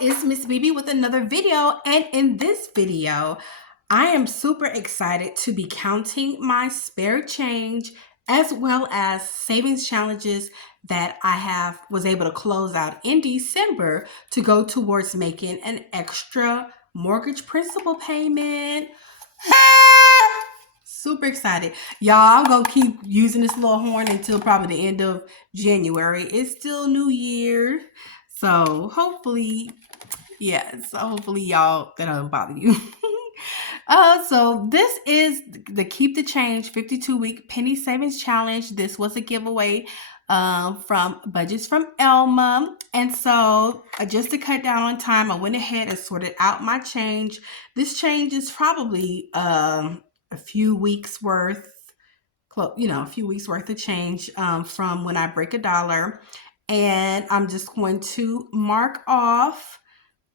it's Miss BB with another video, and in this video I am super excited to be counting my spare change as well as savings challenges that I was able to close out in December to go towards making an extra mortgage principal payment. Super excited. Y'all, I'm going to keep using this little horn until probably the end of January. It's still New Year. So hopefully y'all, that doesn't bother you. So this is the Keep the Change 52-week penny savings challenge. This was a giveaway from Budgets from Elma. And so just to cut down on time, I went ahead and sorted out my change. This change is probably a few weeks worth, a few weeks worth of change from when I break a dollar. And I'm just going to mark off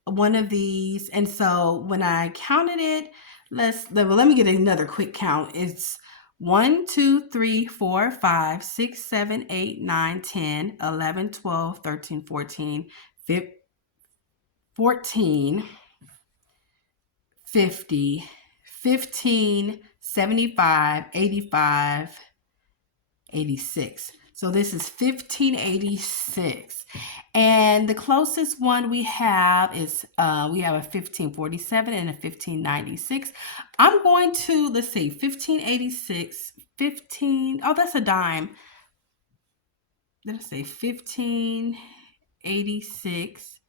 one of these. And so when I counted it, let me get another quick count. It's 1, 2, 3, 4, 5, 6, 7, 8, 9, 10, 11, 12, 13, 14, 14, 50, 15, 75, 85, 86. So this is 1586. And the closest one we have is we have a 1547 and a 1596. I'm going to, let's see, 1586, that's a dime. Did I say 1586?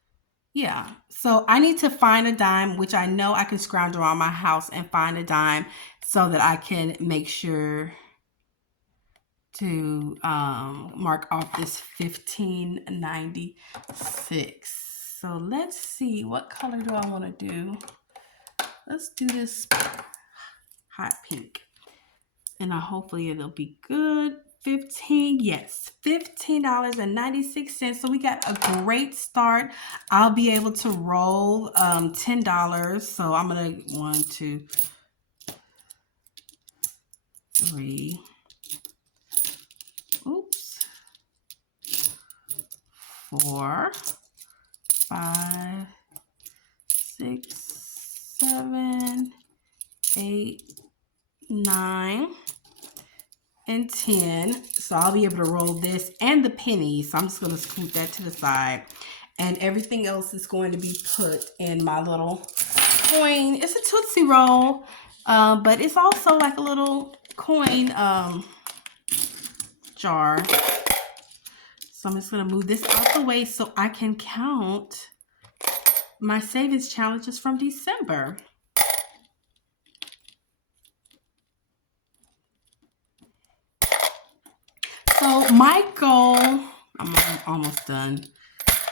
Yeah. So I need to find a dime, which I know I can scrounge around my house and find a dime so that I can make sure to mark off this 1596. So let's see, what color do I want to do? Let's do this hot pink, and hopefully it'll be good. Yes, $15.96. So we got a great start. I'll be able to roll $10. So I'm gonna 1, 2, 3. Oops. 4, 5, 6, 7, 8, 9, and 10. So I'll be able to roll this and the pennies. So I'm just going to scoot that to the side. And everything else is going to be put in my little coin. It's a Tootsie Roll, but it's also like a little coin jar. So I'm just going to move this out the way so I can count my savings challenges from December. So my goal, I'm almost done.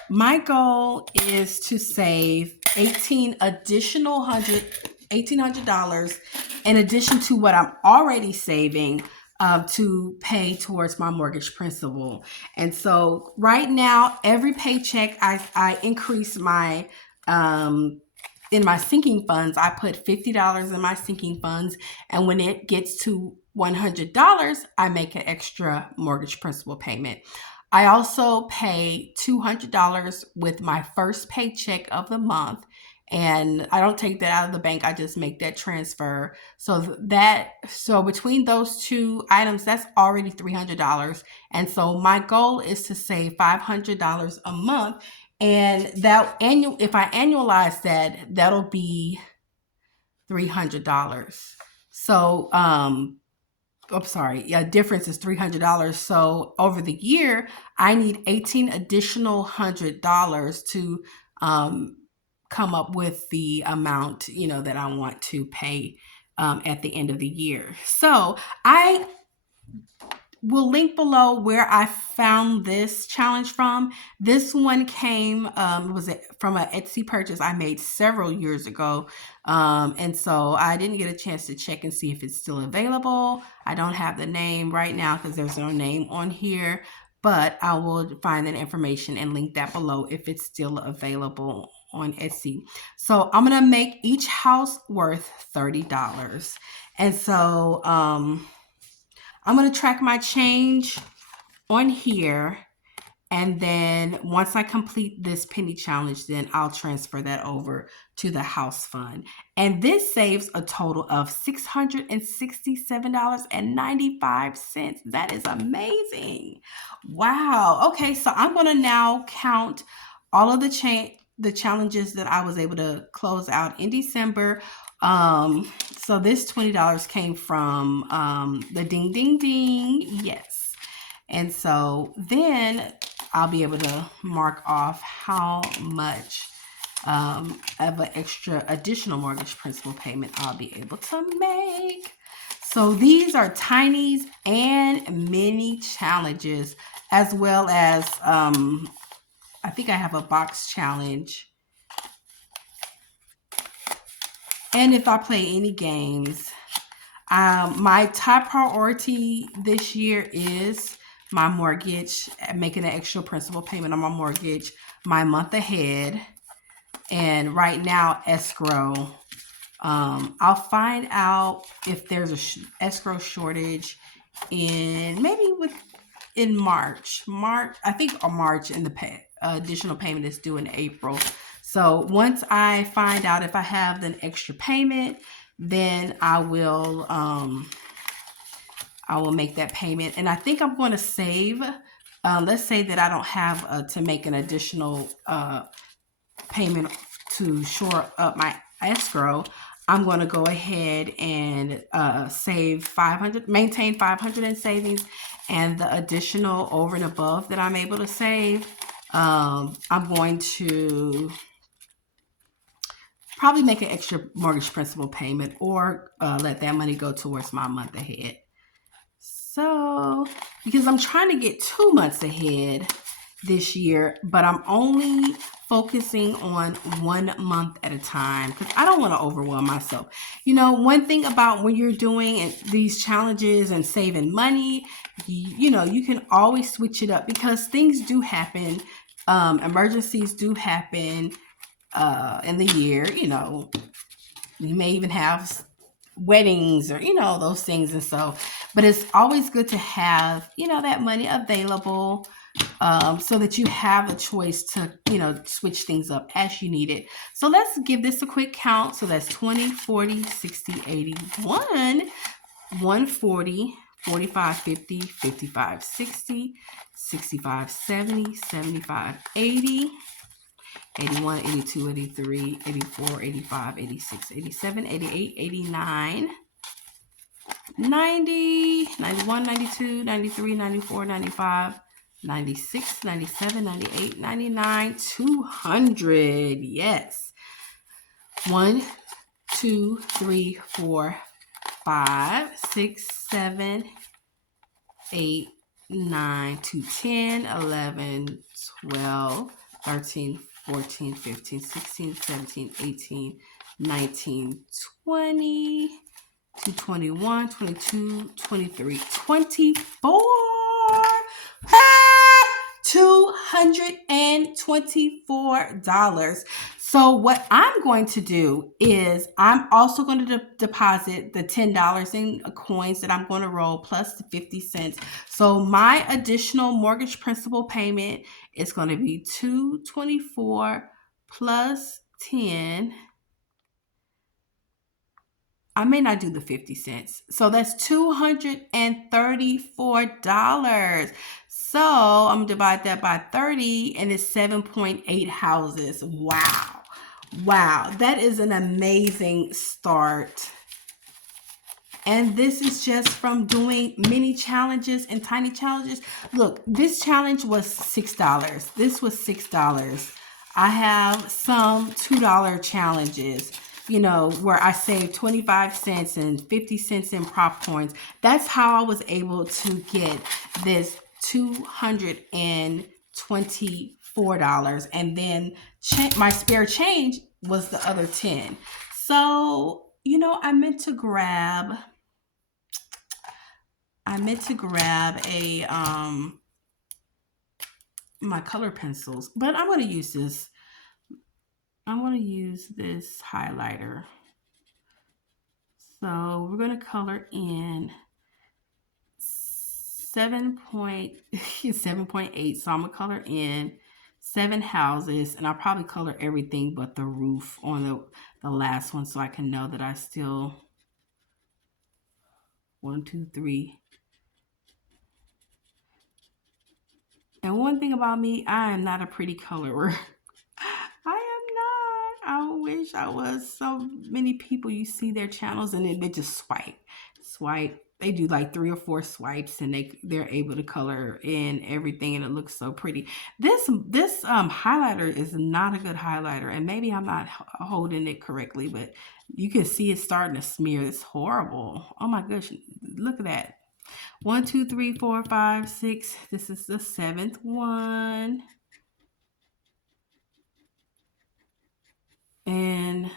My goal is to save $1,800 in addition to what I'm already saving to pay towards my mortgage principal. And so right now, every paycheck, I increase my in my sinking funds. I put $50 in my sinking funds, and when it gets to $100, I make an extra mortgage principal payment. I also pay $200 with my first paycheck of the month, and I don't take that out of the bank. I just make that transfer. So between those two items, that's already $300. And so my goal is to save $500 a month. And if I annualize that, that'll be $300. So, difference is $300. So over the year, I need additional $100 to come up with the amount, that I want to pay at the end of the year. So I will link below where I found this challenge from. This one came, was from an Etsy purchase I made several years ago. And so I didn't get a chance to check and see if it's still available. I don't have the name right now because there's no name on here, but I will find that information and link that below if it's still available on Etsy. So I'm going to make each house worth $30. And so, I'm going to track my change on here, And then once I complete this penny challenge, then I'll transfer that over to the house fund. And this saves a total of $667.95. That is amazing. Wow. Okay, so I'm going to now count all of the challenges that I was able to close out in December. So this $20 came from the Ding Ding Ding. Yes. And so then I'll be able to mark off how much of an extra additional mortgage principal payment I'll be able to make. So these are tinies and mini challenges, as well as I think I have a box challenge. And if I play any games, my top priority this year is my mortgage, making an extra principal payment on my mortgage, my month ahead, and right now escrow. I'll find out if there's a escrow shortage in March. I think March, and the additional payment is due in April. So once I find out if I have an extra payment, then I will make that payment. And I think I'm going to save. Let's say that I don't have to make an additional payment to shore up my escrow. I'm going to go ahead and save 500, maintain 500 in savings, and the additional over and above that I'm able to save, I'm going to probably make an extra mortgage principal payment, or let that money go towards my month ahead. So, because I'm trying to get 2 months ahead this year, but I'm only focusing on 1 month at a time because I don't want to overwhelm myself. You know, one thing about when you're doing these challenges and saving money, you know, you can always switch it up because things do happen. Emergencies do happen in the year. You know, you may even have weddings or, you know, those things. And so, but it's always good to have, you know, that money available so that you have a choice to, you know, switch things up as you need it. So let's give this a quick count. So that's 20, 40, 60, 81, 140, 45, 50, 55, 60, 65, 70, 75, 80, 81, 82, 83, 84, 85, 86, 87, 88, 89, 90, 91, 92, 93, 94, 95, 96, 97, 98, 99, 200. Yes. 1, 2, 3, 4, 5, 6, 7, 8, 9, 10, 11, 12, 13, 14, 15, 16, 17, 18, 19, 20, 21, 22, 23, 24, $224. So what I'm going to do is I'm also going to deposit the $10 in coins that I'm going to roll plus the 50 cents. So my additional mortgage principal payment is going to be $224 plus 10. I may not do the 50 cents. So that's $234. So I'm going to divide that by 30, and it's 7.8 houses. Wow. Wow. That is an amazing start. And this is just from doing mini challenges and tiny challenges. Look, this challenge was $6. This was $6. I have some $2 challenges, you know, where I saved 25 cents and 50 cents in prop coins. That's how I was able to get this $224. And then my spare change was the other 10. So, you know, I meant to grab a my color pencils, but I'm going to use this. I'm going to use this highlighter. So we're going to color in 7.8. So I'm gonna color in 7 houses, and I'll probably color everything but the roof on the last one, so I can know that I still 1, 2, 3. And one thing about me, I am not a pretty colorer. I am not. I wish I was. So many people, you see their channels and then they just swipe. They do like 3 or 4 swipes, and they're able to color in everything, and it looks so pretty. This highlighter is not a good highlighter, and maybe I'm not holding it correctly, but you can see it starting to smear. It's horrible. Oh my gosh, look at that. 1, 2, 3, 4, 5, 6. This is the 7th one. And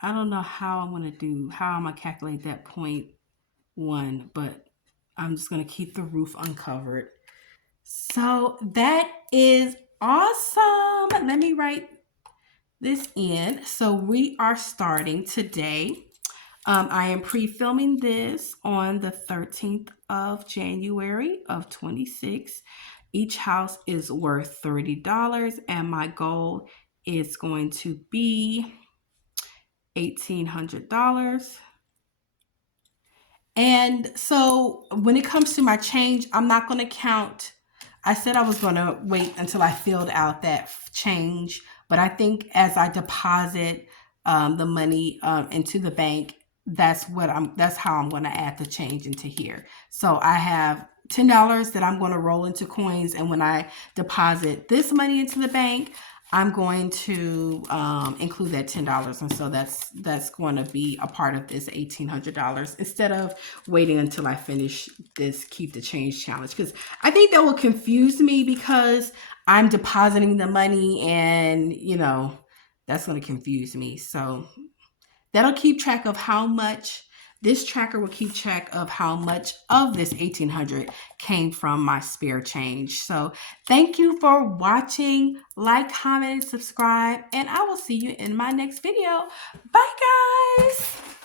I don't know how I'm going to calculate that 0.1, but I'm just going to keep the roof uncovered. So that is awesome. Let me write this in. So we are starting today. I am pre-filming this on the 13th of January of 26. Each house is worth $30, and my goal is going to be $1,800. And so when it comes to my change, I'm not going to count. I said I was going to wait until I filled out that change, but I think as I deposit the money into the bank, that's how I'm going to add the change into here. So I have $10 that I'm going to roll into coins, and when I deposit this money into the bank, I'm going to include that $10, and so that's going to be a part of this $1,800 instead of waiting until I finish this Keep the Change challenge, because I think that will confuse me because I'm depositing the money, and that's going to confuse me. So that'll keep track of how much. This tracker will keep track of how much of this $1,800 came from my spare change. So thank you for watching. Like, comment, and subscribe, and I will see you in my next video. Bye, guys.